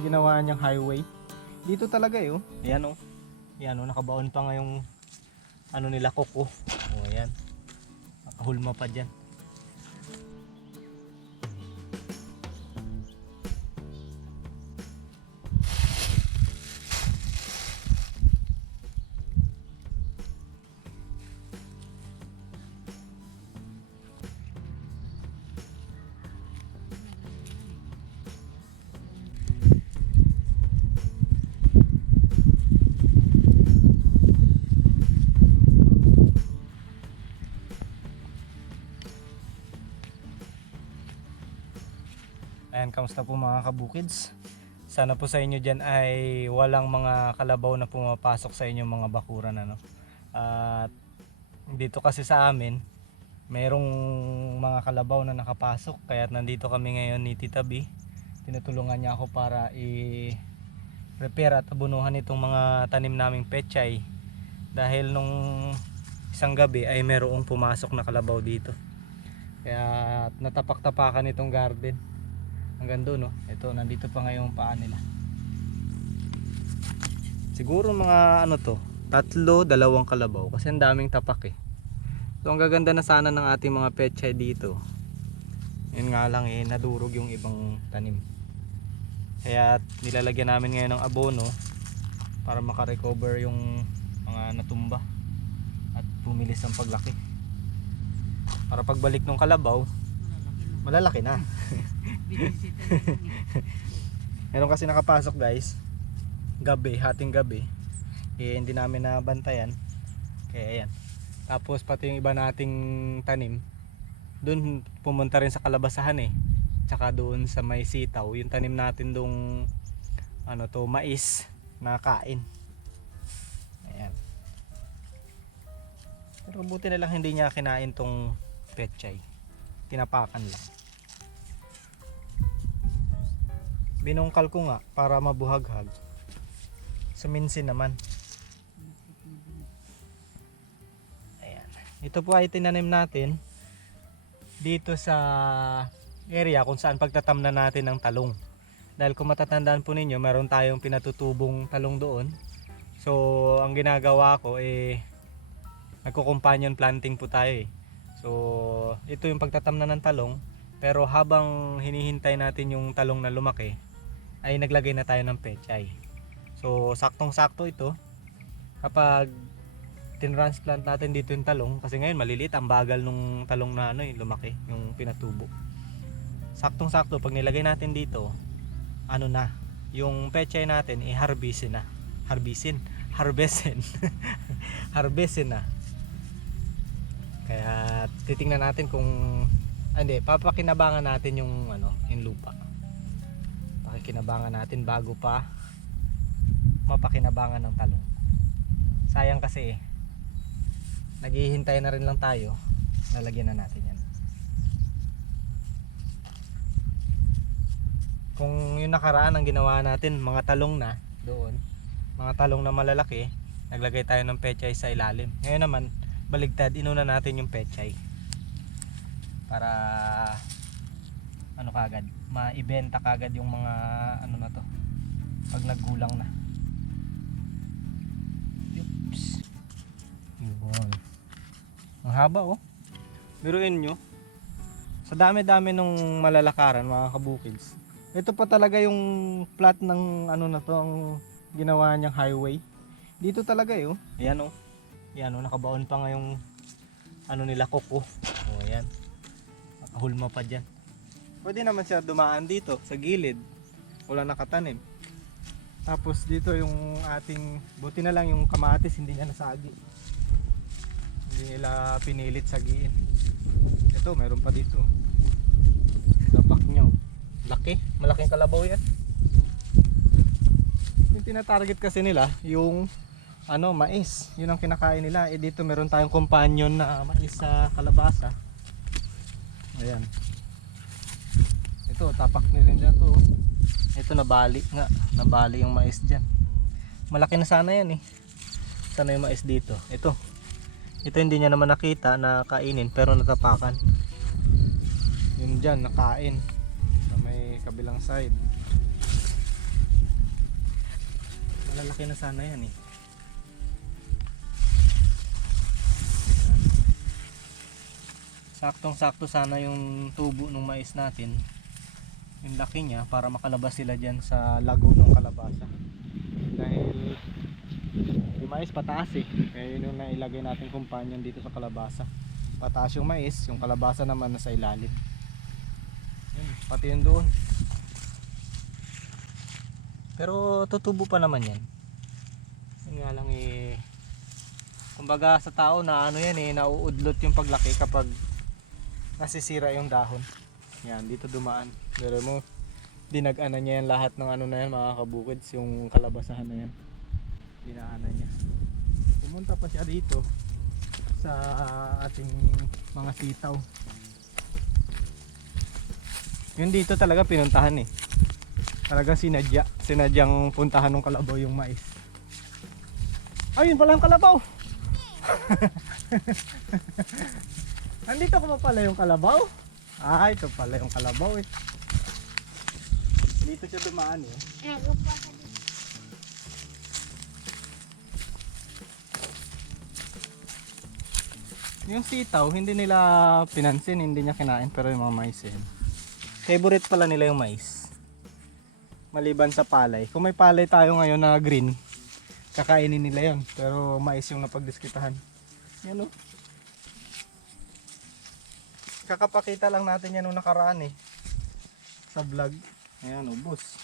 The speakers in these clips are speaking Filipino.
ginawa niyang highway. Dito talaga eh, oh. Ayan oh. Ayan oh, nakabaon pa nga yung ano nila koko. Oh, ayan. Nakahulma pa dyan. Kamusta po mga kabukids? Sana po sa inyo dyan ay walang mga kalabaw na pumapasok sa inyong mga bakuran. Ano? At dito kasi sa amin, mayroong mga kalabaw na nakapasok. Kaya nandito kami ngayon ni Tita B. Tinutulungan niya ako para i-prepare at abunuhan itong mga tanim naming pechay. Dahil nung isang gabi ay mayroong pumasok na kalabaw dito. Kaya natapak-tapakan itong garden hanggang doon no? Ito nandito pa ngayon paa nila. Siguro mga ano to tatlo dalawang kalabaw. Kasi ang daming tapak eh. So ang gaganda na sana ng ating mga pechay dito. Yun nga lang eh nadurog yung ibang tanim. Kaya nilalagyan namin ngayon ng abono para makarecover yung mga natumba at pumilis ang paglaki. Para pagbalik ng kalabaw malalaki na Meron kasi nakapasok guys. Gabi, hating gabi. Eh, hindi namin nabantayan. Kaya ayan. Tapos pati yung iba nating tanim. Doon pumunta rin sa kalabasahan eh. Tsaka doon sa may sitaw. Yung tanim natin doon ano to, mais na kain. Ayan. Pero buti na lang hindi niya kinain tong petchay. Tinapakan lang. Binungkal ko nga para mabuhaghag. Suminsin naman. Ayan. Ito po ay tinanim natin dito sa area kung saan pagtatamnan natin ng talong. Dahil kung matatandaan po ninyo meron tayong pinatutubong talong doon. So ang ginagawa ko eh nagko-companion planting po tayo eh. So ito yung pagtatamnan ng talong. Pero habang hinihintay natin yung talong na lumaki ay naglagay na tayo ng pechay. So saktong sakto ito kapag tinransplant natin dito yung talong kasi ngayon maliliit ang bagal nung talong na ano eh, lumaki yung pinatubo. Saktong sakto pag nilagay natin dito ano na yung pechay natin i harbisin na. Harbisin, harbesin. harbesin na. Kaya titingnan natin kung ah, hindi, papakinabangan natin yung ano, yung lupa pakikinabangan natin bago pa mapakinabangan ng talong. Sayang kasi eh, naghihintay na rin lang tayo. Lalagyan na natin yan. Kung yung nakaraan ang ginawa natin mga talong na doon mga talong na malalaki naglagay tayo ng pechay sa ilalim. Ngayon naman baligtad inuna natin yung pechay. Para ano kagad maibenta kagad yung mga ano na to pag naggulang na. Oops. yun. Ang haba oh. Biruin nyo. Sa dami dami nung malalakaran mga kabukids ito pa talaga yung plot ng ano na to ang ginawa niyang highway. Dito talaga eh oh. Ayan oh. Yan oh nakabaon pa nga yung ano nila koko. Oh ayan. Nakahulma pa dyan pwede naman siya dumaan dito sa gilid. Wala nakatanim. Tapos dito yung ating buti na lang yung kamatis hindi niya nasagi. Hindi nila pinilit sagiin. Ito meron pa dito. Tapak nyo. Laki. Malaking kalabaw yan. Yung tinatarget kasi nila yung ano mais. Yun ang kinakain nila. Eh dito meron tayong companion na mais sa kalabasa. Ayan ito tapak ni rin dyan to ito nabali nga nabali yung mais dyan. Malaki na sana yan eh. Sana yung mais dito. Ito. Ito hindi niya naman nakita na kainin pero natapakan. Yun dyan nakain. Sa may kabilang side. Malalaki na sana yan eh. Saktong sakto sana yung tubo ng mais natin. Yung laki niya para makalabas sila dyan sa lago ng kalabasa. Dahil yung mais pataas eh. Kaya yun yung nailagay natin kumpanyan dito sa kalabasa. Pataas yung mais, yung kalabasa naman nasa ilalim. Yun, pati yung doon. Pero tutubo pa naman yan. Yun nga lang eh. Kumbaga sa tao na ano yan eh, nauudlot yung paglaki kapag nasisira yung dahon. Yan, dito dumaan. Pero mo, dinag-ana niya yan lahat ng ano na yan, mga kabukids, yung kalabasahan na yan. Dinaanan niya. Pumunta pa siya dito sa ating mga sitaw. Yun dito talaga pinuntahan eh. Talaga sinadya. Sinadyang puntahan ng kalabaw yung mais. Ayun pala ang kalabaw. Nandito ko pa pala yung kalabaw. Ah, ito pala yung kalabaw eh. Dito siya dumaan eh. Nago po ako dito. Yung sitaw, hindi nila pinansin, hindi niya kinain, pero yung mga mais yan. Favorite pala nila yung mais. Maliban sa palay. Kung may palay tayo ngayon na green, kakainin nila yon Pero mais yung napagdiskitahan. Yan o. Kakapakita lang natin yan nung nakaraan eh. Sa vlog. Ayan ubos.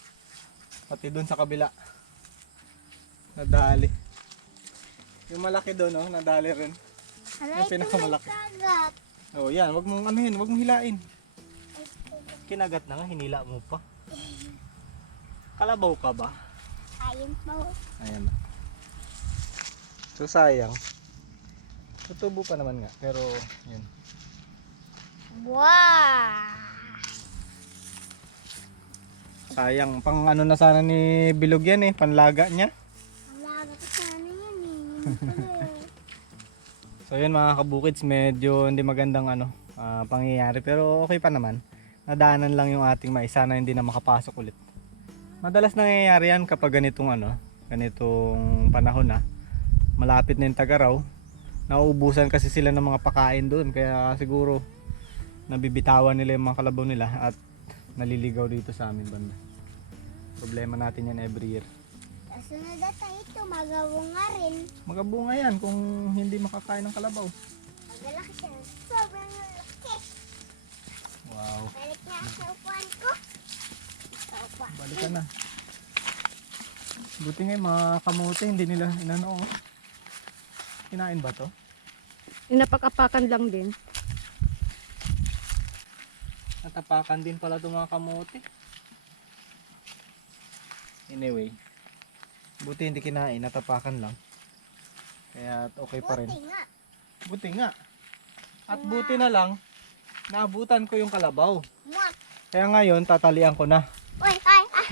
Pati dun sa kabila. Nadali. Yung malaki doon oh, nadali rin. Aray, Yung pinakamalaki. Oh, yan, wag mong anuhin, wag mong hilain. Kinagat na nga, hinila mo pa. Kalabaw ka ba? Ayun po. Ayan. So sayang. Tutubo pa naman nga, pero yun. Wow! Sayang, pang ano na sana ni Bilog yan eh, panlaga niya. Wala ka sana yan eh. So yun mga kabukids, medyo hindi magandang ano, ah, pangyayari pero okay pa naman. Nadaanan lang yung ating mais, sana hindi na makapasok ulit. Madalas nangyayari yan kapag ganitong ano, ganitong panahon na. Malapit na yung tagaraw. Nauubusan kasi sila ng mga pakain doon kaya siguro nabibitawan nila yung mga kalabaw nila at naliligaw dito sa amin banda. Problema natin yan every year. Kasunod na tayo ito, magawang nga rin. Magabunga yan kung hindi makakain ng kalabaw. Magalaki siya. Sobrang laki. Wow. Balik na sa upuan ko. Sa upuan. Balik ka na. Buti nga yung mga kamote, hindi nila inano. oh. Kinain ba to? Inapakapakan lang din. Natapakan din pala itong mga kamote. Anyway, buti hindi kinain, natapakan lang. Kaya okay pa rin. Buti nga. Buti nga. At buti na lang, naabutan ko yung kalabaw. Kaya ngayon, tatalian ko na. Uy, ay, ay.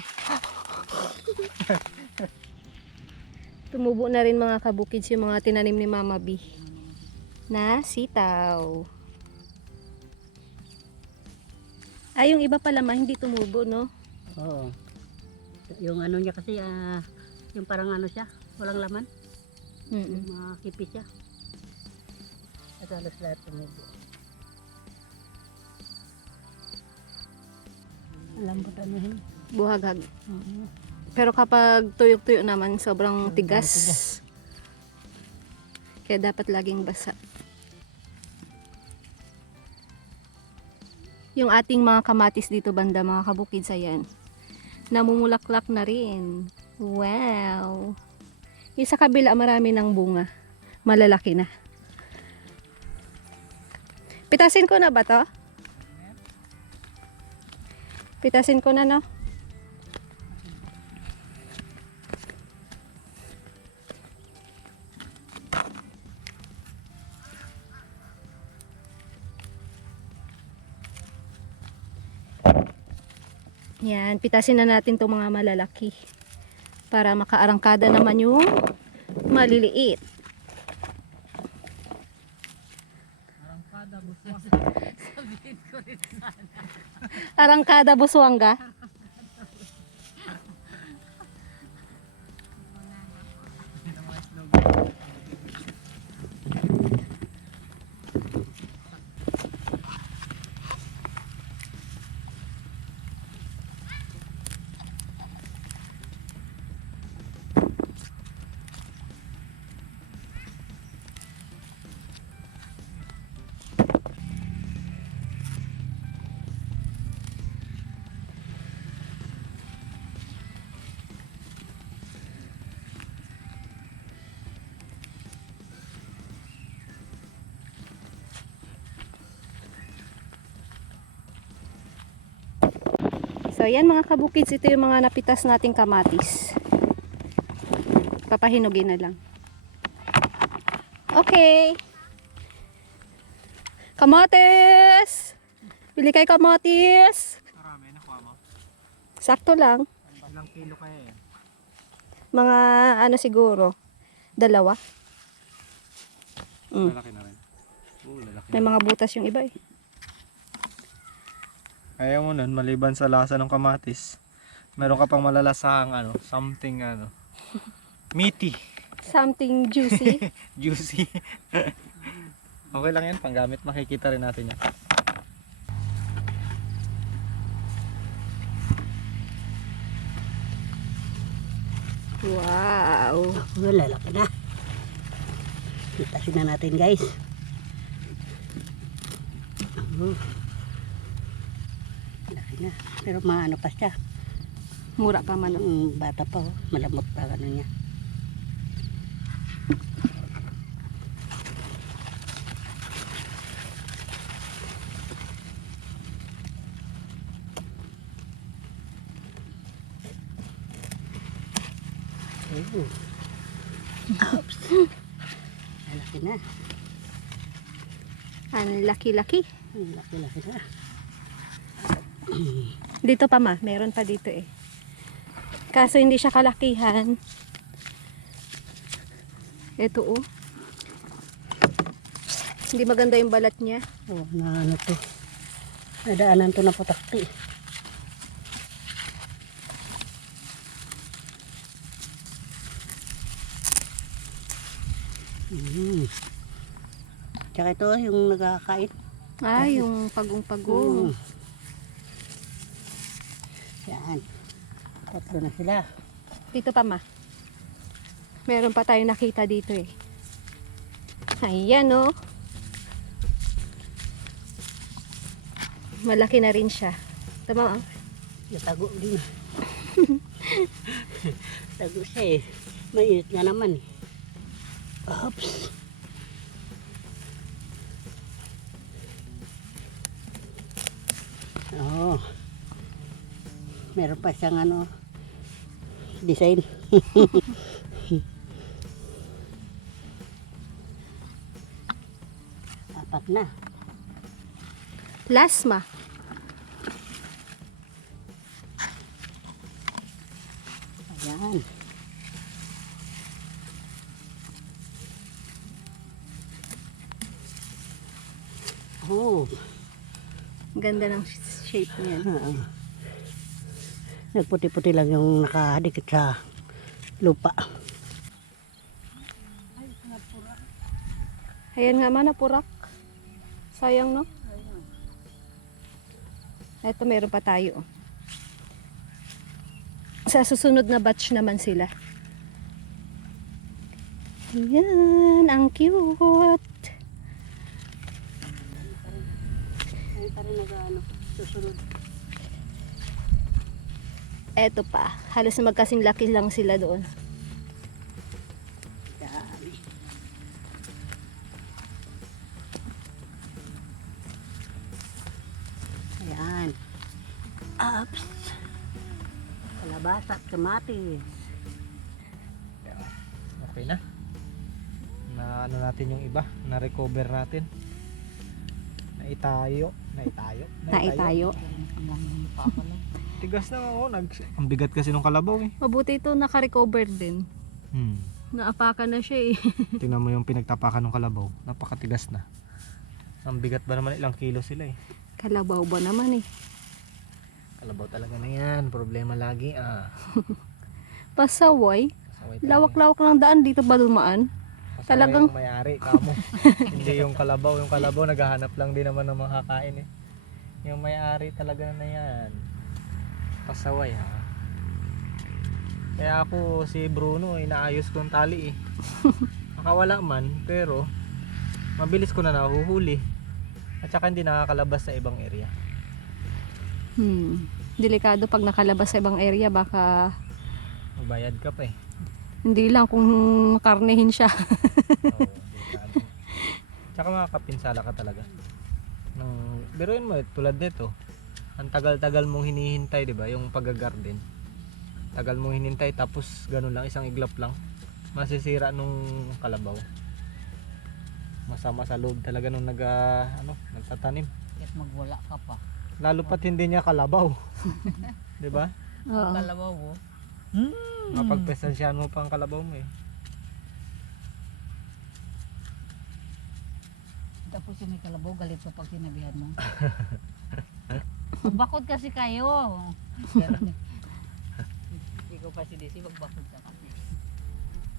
Tumubo na rin mga kabukids yung mga tinanim ni Mama B. Na sitaw. Ay, yung iba pala ma, hindi tumubo, no? Oo. Yung ano niya kasi, ah, yung parang ano siya, walang laman, Mm-mm. mga kipi siya. At halos lahat tumubo. Lambot ano yun. Buhaghag. Oo. Pero kapag tuyok-tuyo naman, sobrang tigas. Kaya dapat laging basa. Yung ating mga kamatis dito banda, mga kabukids, ayan. Namumulaklak na rin. Wow! Yung sa kabila, marami ng bunga. Malalaki na. Pitasin ko na ba to? Pitasin ko na, no? Yan, pitasin na natin itong mga malalaki. Para makaarangkada naman yung maliliit. Arangkada buswangga. So, ayan mga kabukids, ito yung mga napitas nating kamatis. Papahinugin na lang. Okay. Kamatis! Bili kay kamatis! Marami, nakuha mo. Sakto lang. Ilang kilo kaya yan? Mga ano siguro, dalawa. Mm. Lalaki na rin. Oo, lalaki May mga butas yung iba eh. Kaya mo nun, maliban sa lasa ng kamatis, meron ka pang malalasahang ano, something ano, meaty, Something juicy. juicy. okay lang yan, panggamit, makikita rin natin yan. wow. Oh, lalaki na. Itasin na natin guys. Oh. Laki na. Pero maano pa siya. Mura pa man. oh. Mm, bata pa oh. Malamot pa ano niya. Oh. Oops. Laki na. Ang laki-laki. Ang Laki-laki na. Dito pa ma, meron pa dito eh. Kaso hindi siya kalakihan. Ito oh. Hindi maganda yung balat niya. Oh, na ano to. Nadaanan to na patakti. Mm. Tsaka ito yung nagkakain. Ah, yung pagong-pagong. Mm. Yan. Tatlo na sila. Dito pa ma. Meron pa tayo nakita dito eh. Ayan oh. Malaki na rin siya. Tama oh. Natago din. Tago siya eh. Mainit nga naman eh. Oops. Oo. Meron pa siyang ano, design. Apat na. Lasma. Ayan. Oh, Ganda ng shape niya. nagputi-puti lang yung nakadikit sa lupa. Ayan nga man, napurak. Sayang, no? Ito, meron pa tayo. Sa susunod na batch naman sila. Ayan, ang cute. Ay, pa rin nag-ano, susunod. Eto pa, halos magkasing laki lang sila doon. Dami. Ayan. Ups. Kalabasa at kamatis. Okay na. Na ano natin yung iba, na recover natin. Naitayo, naitayo, Naitayo. Tigas na ako, nag ang bigat kasi nung kalabaw eh. Mabuti ito naka-recover din. Hmm. Naapakan na siya eh. Tingnan mo yung pinagtapakan ng kalabaw, napakatigas na. Ang bigat ba naman ilang kilo sila eh. Kalabaw ba naman eh. Kalabaw talaga na yan, problema lagi ah. Pasaway. Talaga. Lawak-lawak ng daan dito ba dumaan? Pasaway talagang- ang may-ari, kamo. Hindi yung kalabaw, yung kalabaw naghahanap lang din naman ng mga kakain eh. Yung may-ari talaga na yan. Pasaway ha. Kaya ako si Bruno, inaayos ko ang tali eh. Nakawala man, pero mabilis ko na nahuhuli. At saka hindi nakakalabas sa ibang area. Hmm. Delikado pag nakalabas sa ibang area baka Magbayad ka pa eh. hindi lang kung karnehin siya. Oo, delikado. Tsaka makakapinsala ka talaga. Nang, biruin mo, tulad nito, ang tagal-tagal mong hinihintay, 'di ba? Yung pag-garden. Tagal mong hinintay tapos ganun lang, isang iglap lang. Masisira nung kalabaw. Masama sa loob talaga nung nag ah, ano, nagtatanim. Kahit magwala ka pa. Lalo pat hindi niya kalabaw. 'Di ba? Oo. Kalabaw mo. Mapagpesensyahan mo pa ang kalabaw mo eh. Tapos yung may kalabaw, galit ka pag sinabihan mo. Magbakod kasi kayo. Hindi ko pa si Desi, magbakod ka kasi.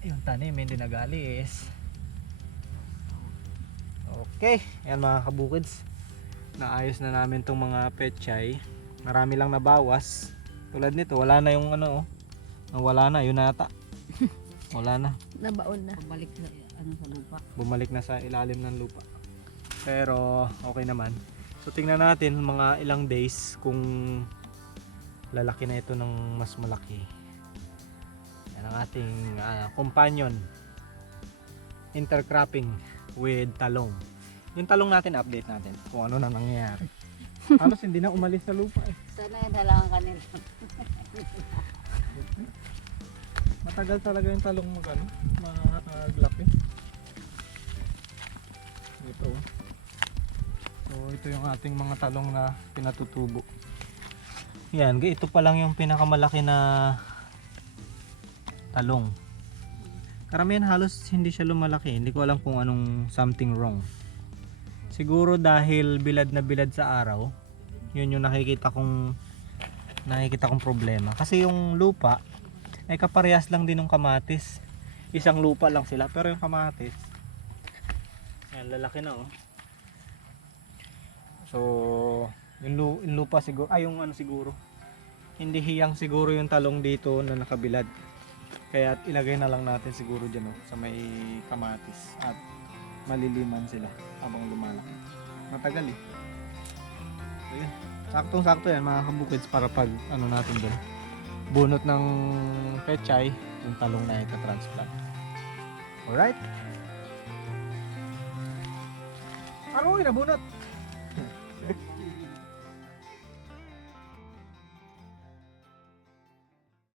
Yung tanim hindi nagalis. Okay, yan mga kabukids. Naayos na namin tong mga pechay. Marami lang nabawas. Tulad nito, wala na yung ano oh. Wala na, yun nata. Wala na. Nabaon na. Pabalik sa, ano, sa lupa. Bumalik na sa ilalim ng lupa. Pero okay naman. So tingnan natin mga ilang days kung lalaki na ito ng mas malaki. Yan ang ating ah, companion intercropping with talong. Yung talong natin update natin kung ano na nangyayari. Halos hindi na umalis sa lupa eh. Sana yan halangan kanila. Matagal talaga yung talong mag ano, maglaki. Ito. oh. So ito yung ating mga talong na pinatutubo. Yan, ito pa lang yung pinakamalaki na talong. Karamihan halos hindi siya lumalaki. Hindi ko alam kung anong something wrong. Siguro dahil bilad na bilad sa araw, yun yung nakikita kong nakikita kong problema. Kasi yung lupa, ay kaparehas lang din ng kamatis. Isang lupa lang sila, pero yung kamatis, yan, lalaki na oh. So, yung, lu- yung lupa siguro, ay yung ano siguro, hindi hiyang siguro yung talong dito na nakabilad. Kaya ilagay na lang natin siguro dyan oh, sa may kamatis at maliliman sila habang lumalaki. Matagal eh. So yun, saktong-sakto yan mga kabukids para pag ano natin dyan bunot ng pechay yung talong na ito transplant. Alright? Yung nabunot?